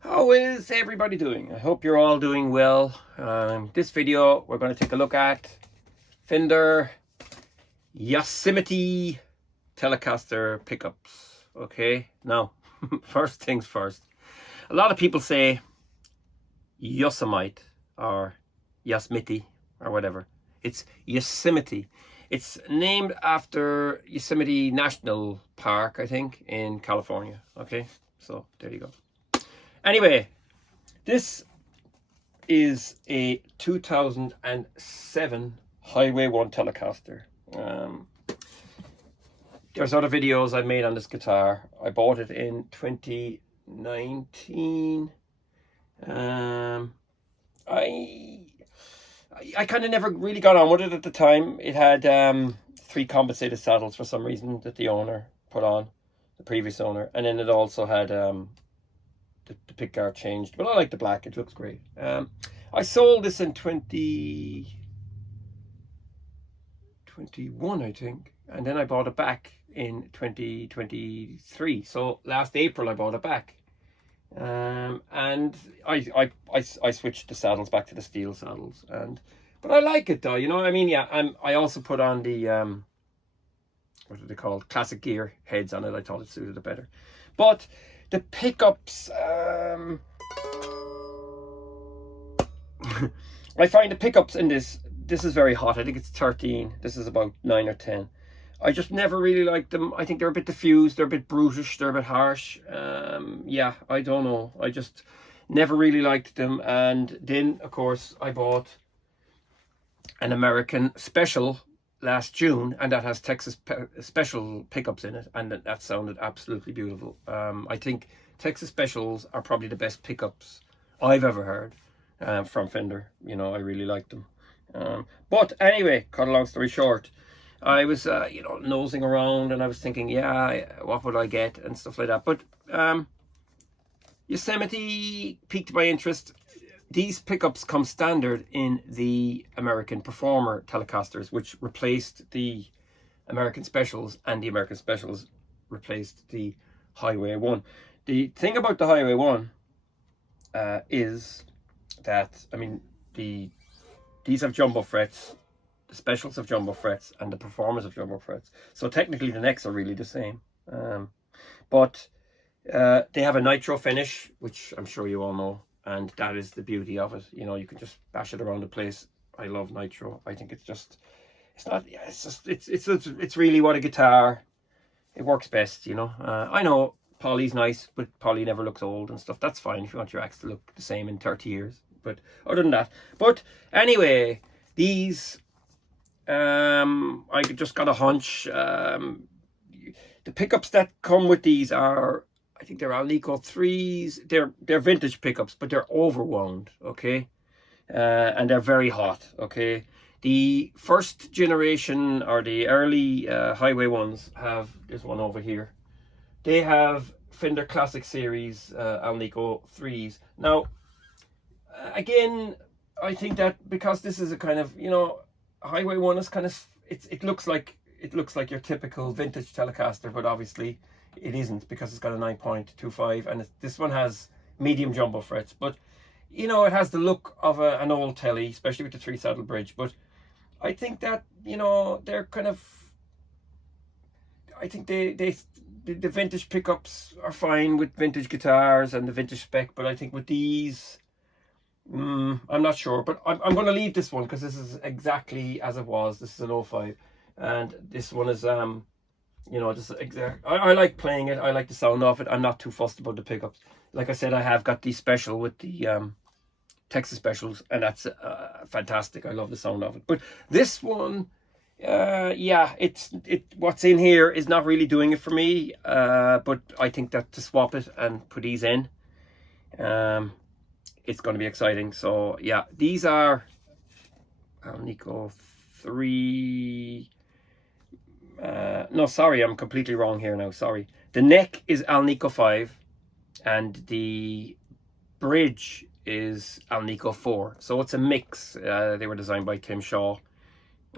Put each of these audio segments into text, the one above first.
How is everybody doing? I hope you're all doing well. This video, we're going to take a look at Fender Yosemite Telecaster pickups. Okay, now, first things first. A lot of people say Yosemite or Yosemite or whatever. It's Yosemite. It's named after Yosemite National Park, I think, in California. Okay, so there you go. Anyway, this is a 2007 Highway 1 Telecaster. There's other videos I made on this guitar. I bought it in 2019. I kind of never really got on with it at the time. It had 3 compensated saddles for some reason that the owner put on, the previous owner, and then it also had the pickguard changed, but I like the black. It looks great. I sold this in 2021, I think, and then I bought it back in 2023. So last April I bought it back, and I switched the saddles back to the steel saddles, but I like it though. You know what I mean? Yeah. I also put on the what are they called? Classic gear heads on it. I thought it suited it better, but the pickups, I find the pickups in this is very hot. I think it's 13. This is about 9 or 10. I just never really liked them. I think they're a bit diffused. They're a bit brutish. They're a bit harsh. Yeah, I don't know. I just never really liked them. And then, of course, I bought an American Special last June, and that has Texas Special pickups in it, and that sounded absolutely beautiful. I think Texas Specials are probably the best pickups I've ever heard from Fender. You know, I really like them. But anyway, cut a long story short, I was nosing around, and I was thinking, yeah, what would I get and stuff like that. But Yosemite piqued my interest. These pickups come standard in the American Performer Telecasters, which replaced the American Specials, and the American Specials replaced the Highway 1. The thing about the Highway 1 is that, I mean, these have jumbo frets, the Specials have jumbo frets, and the Performers have jumbo frets. So technically the necks are really the same. But they have a nitro finish, which I'm sure you all know. And that is the beauty of it. You know, you can just bash it around the place. I love nitro. I think it's really what a guitar, it works best, you know. I know poly's nice, but poly never looks old and stuff. That's fine if you want your axe to look the same in 30 years. But other than that. But anyway, these, I just got a hunch. The pickups that come with these are, I think they're Ahwahneechee 3s. They're vintage pickups, but they're overwound, okay? And they're very hot, okay? The first generation, or the early Highway 1s, there's one over here. They have Fender Classic Series Ahwahneechee 3s. Now, again, I think that because this is a kind of, you know, Highway 1 is kind of, it looks like your typical vintage Telecaster, but obviously it isn't, because it's got a 9.25, and this one has medium jumbo frets. But you know, it has the look of an old telly, especially with the 3 saddle bridge. But I think that, you know, they're kind of, I think the vintage pickups are fine with vintage guitars and the vintage spec, but I think with these, I'm not sure. But I'm going to leave this one because this is exactly as it was. This is an 05, and this one is you know, just exact. I like playing it. I like the sound of it. I'm not too fussed about the pickups. Like I said, I have got the Special with the Texas Specials, and that's fantastic. I love the sound of it. But this one, yeah, what's in here is not really doing it for me. But I think that to swap it and put these in, it's going to be exciting. So yeah, these are Ahwahneechee 3. No, sorry, I'm completely wrong here now. Sorry. The neck is Ahwahneechee 5, and the bridge is Ahwahneechee 4. So it's a mix. They were designed by Tim Shaw.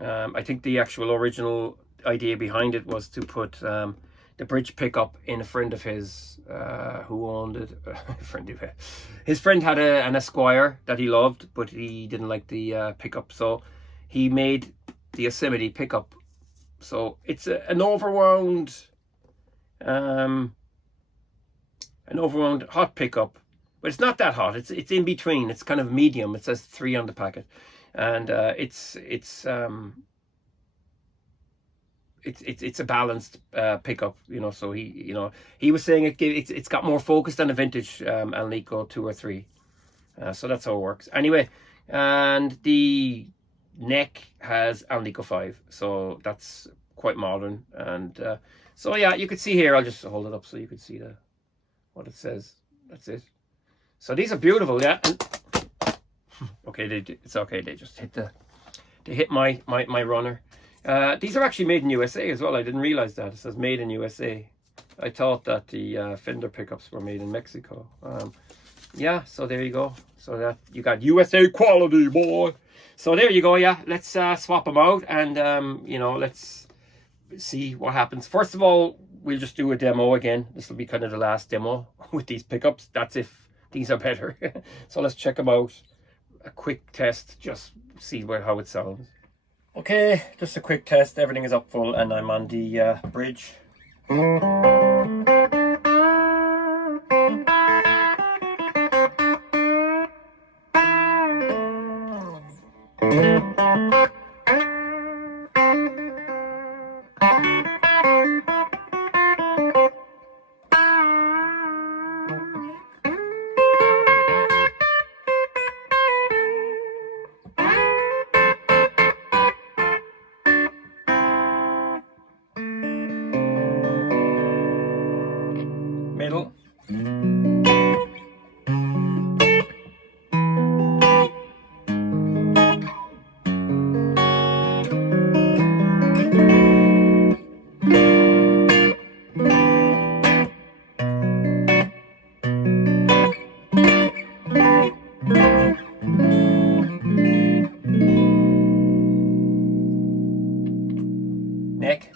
I think the actual original idea behind it was to put the bridge pickup in a friend of his who owned it. His friend had an Esquire that he loved, but he didn't like the pickup, so he made the Yosemite pickup. So it's an overwound hot pickup, but it's not that hot. It's in between. It's kind of medium. It says 3 on the packet, and it's a balanced pickup, you know. So he was saying it's got more focus than a vintage Ahwahneechee 2 or 3. So that's how it works. Anyway, and the neck has Ahwahneechee 5, so that's quite modern. And so yeah, you could see here. I'll just hold it up so you can see what it says. That's it. So these are beautiful, yeah. And, okay, it's okay. They just hit my runner. These are actually made in USA as well. I didn't realize that. It says made in USA. I thought that the Fender pickups were made in Mexico. Yeah, so there you go. So that you got USA quality, boy. So there you go. Yeah, let's swap them out, and let's see what happens. First of all, we'll just do a demo again. This will be kind of the last demo with these pickups. That's if these are better. So let's check them out. A quick test, just see how it sounds. Okay, just a quick test. Everything is up full, and I'm on the bridge. Middle. Neck.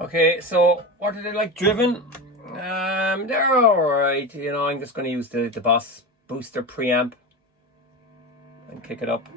Okay, so what are they like driven? They're alright, you know. I'm just going to use the Boss booster preamp and kick it up.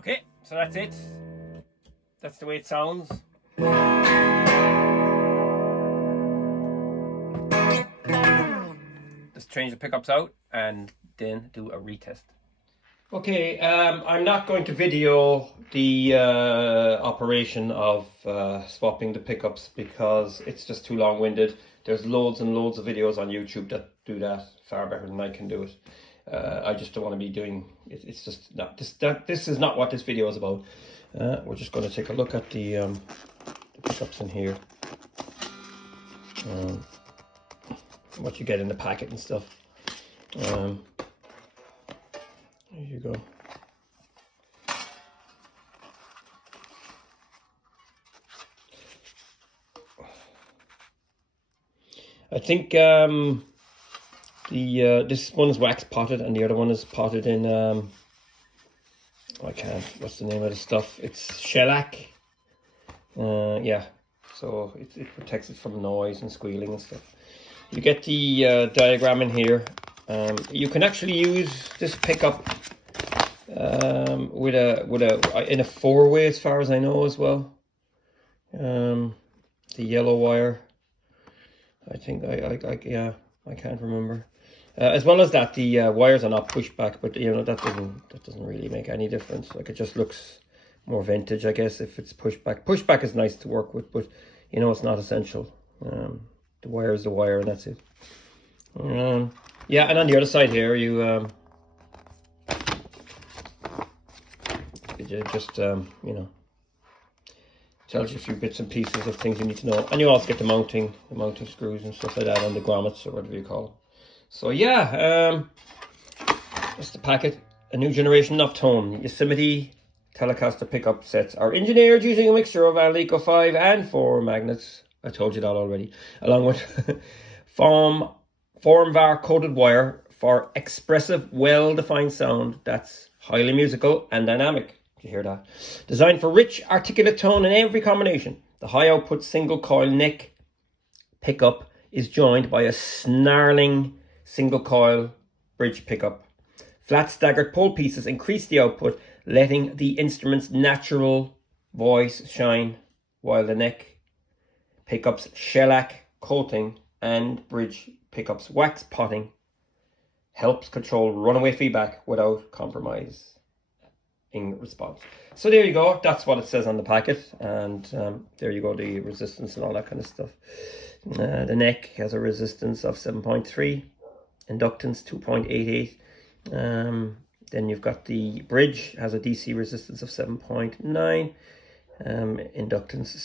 Okay, so that's it. That's the way it sounds. Just change the pickups out and then do a retest. Okay, I'm not going to video the operation of swapping the pickups because it's just too long-winded. There's loads and loads of videos on YouTube that do that far better than I can do it. I just don't want to be doing it. It's just not this is not what this video is about. We're just going to take a look at the pickups in here. What you get in the packet and stuff. There you go. I think this one is wax potted and the other one is potted in I can't. What's the name of the stuff? It's shellac. Yeah. So it protects it from noise and squealing and stuff. You get the diagram in here. You can actually use this pickup in a 4-way, as far as I know, as well. The yellow wire. I think yeah, I can't remember. As well as that, the wires are not pushed back, but you know that doesn't really make any difference. Like, it just looks more vintage, I guess, if it's pushed back. Push back is nice to work with, but you know it's not essential. The wire is the wire, and that's it. Yeah, and on the other side here, you just you know, tells you a few bits and pieces of things you need to know, and you also get the mounting screws and stuff like that, and the grommets or whatever you call them. So yeah, that's the packet. A new generation of tone. Yosemite Telecaster pickup sets are engineered using a mixture of Ahwahneechee 5 and 4 magnets. I told you that already. Along with formvar coated wire for expressive, well-defined sound that's highly musical and dynamic. Did you hear that? Designed for rich, articulate tone in every combination. The high output single coil neck pickup is joined by a snarling single coil bridge pickup. Flat staggered pole pieces increase the output, letting the instrument's natural voice shine, while the neck pickups shellac coating and bridge pickups wax potting helps control runaway feedback without compromise in response. So there you go. That's what it says on the packet, and there you go, the resistance and all that kind of stuff. The neck has a resistance of 7.3, inductance 2.88. Then you've got the bridge, has a DC resistance of 7.9, inductance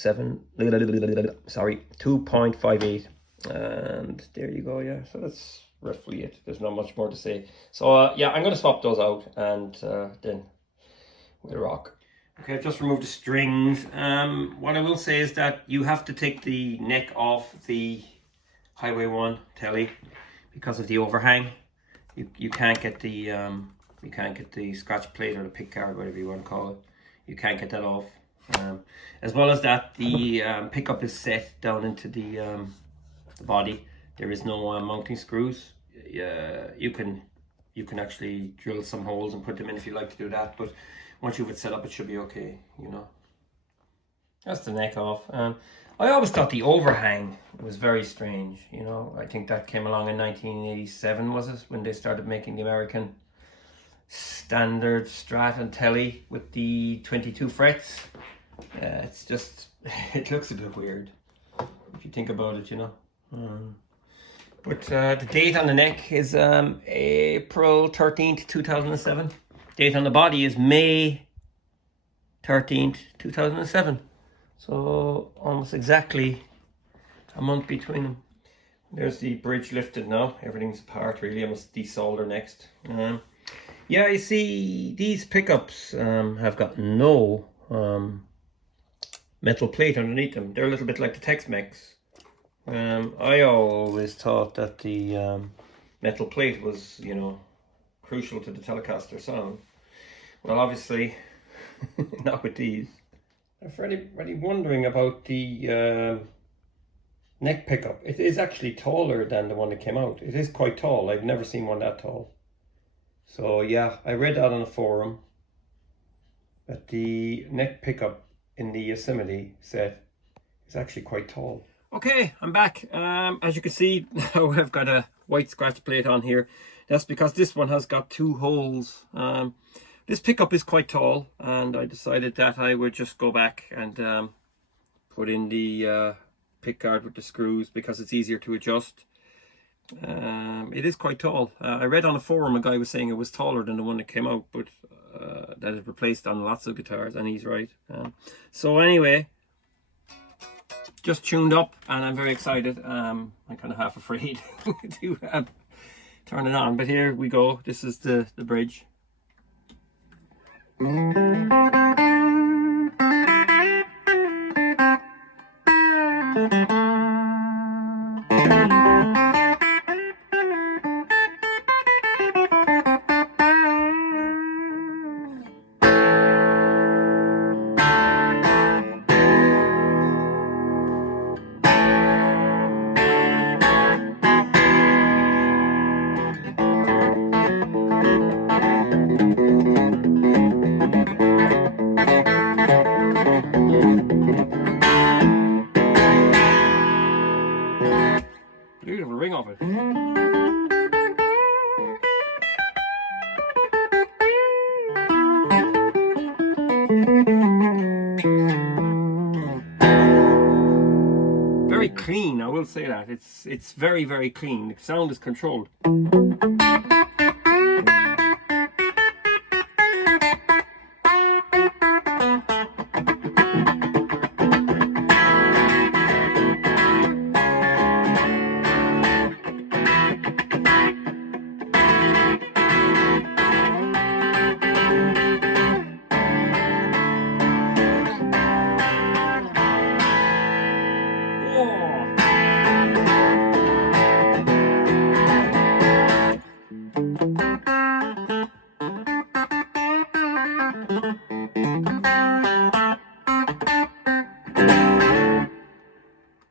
2.58, and there you go. Yeah, so that's roughly it. There's not much more to say. So yeah, I'm going to swap those out, and then we'll rock. Okay, I've just removed the strings. What I will say is that you have to take the neck off the Highway 1 telly because of the overhang. You can't get the scratch plate or the pick guard, whatever you want to call it. You can't get that off. As well as that, the pickup is set down into the body. There is no mounting screws. You can actually drill some holes and put them in if you like to do that, but once you have it set up, it should be okay, you know. That's the neck off. I always thought the overhang was very strange, you know. I think that came along in 1987, was it, when they started making the American standard Strat and Telly with the 22 frets. It's just, it looks a bit weird if you think about it, you know. But the date on the neck is April 13th, 2007. Date on the body is May 13th, 2007. So almost exactly a month between them. There's the bridge lifted now. Everything's apart really. I must desolder next. Yeah, you see, these pickups have got no metal plate underneath them. They're a little bit like the Tex-Mex. I always thought that the metal plate was, you know, crucial to the Telecaster sound. Well, obviously, not with these. I'm really wondering about the neck pickup. It is actually taller than the one that came out. It is quite tall. I've never seen one that tall. So yeah, I read that on a forum that the neck pickup in the Yosemite set is actually quite tall. Okay, I'm back. As you can see, now I've got a white scratch plate on here. That's because this one has got two holes. This pickup is quite tall, and I decided that I would just go back and put in the pick guard with the screws because it's easier to adjust. It is quite tall. I read on a forum a guy was saying it was taller than the one that came out, but that is replaced on lots of guitars, and he's right. So anyway, just tuned up, and I'm very excited. I'm kind of half afraid to turn it on, but here we go. This is the bridge. Beautiful ring of it. Very clean, I will say that. It's very, very clean. The sound is controlled.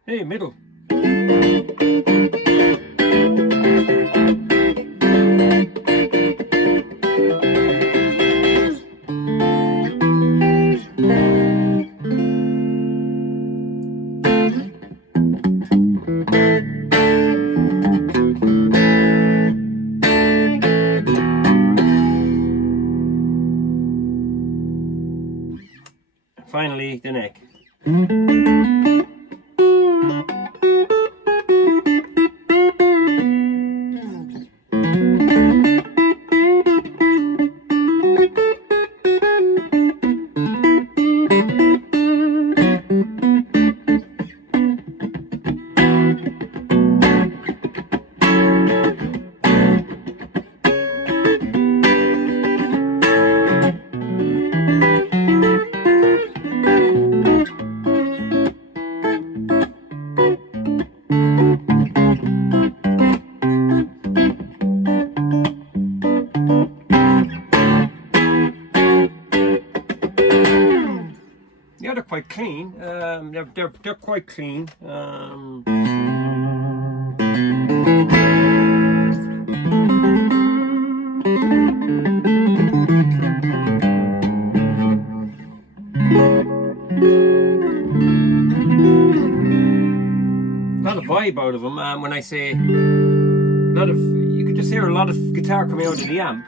Hey, middle. Finally, the neck. Yeah, they're quite clean. They're quite clean. A lot of vibe out of them. When I say a lot of, you could just hear a lot of guitar coming out of the amp.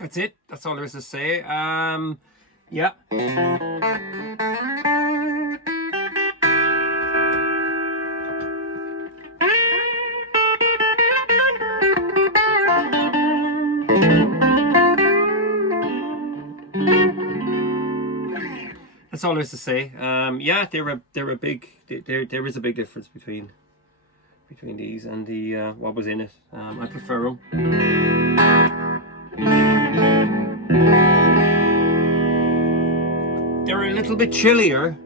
That's it. That's all there is to say. Yeah. That's all there is to say. Yeah, they're a big. There is a big difference between these and the what was in it. I prefer them. They're a little bit chillier.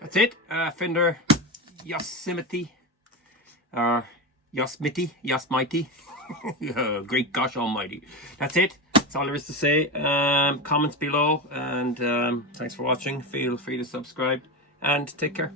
That's it. Fender Yosemite, or Yosemite. Great gosh almighty. That's it. That's all there is to say. Comments below, and thanks for watching. Feel free to subscribe, and take care.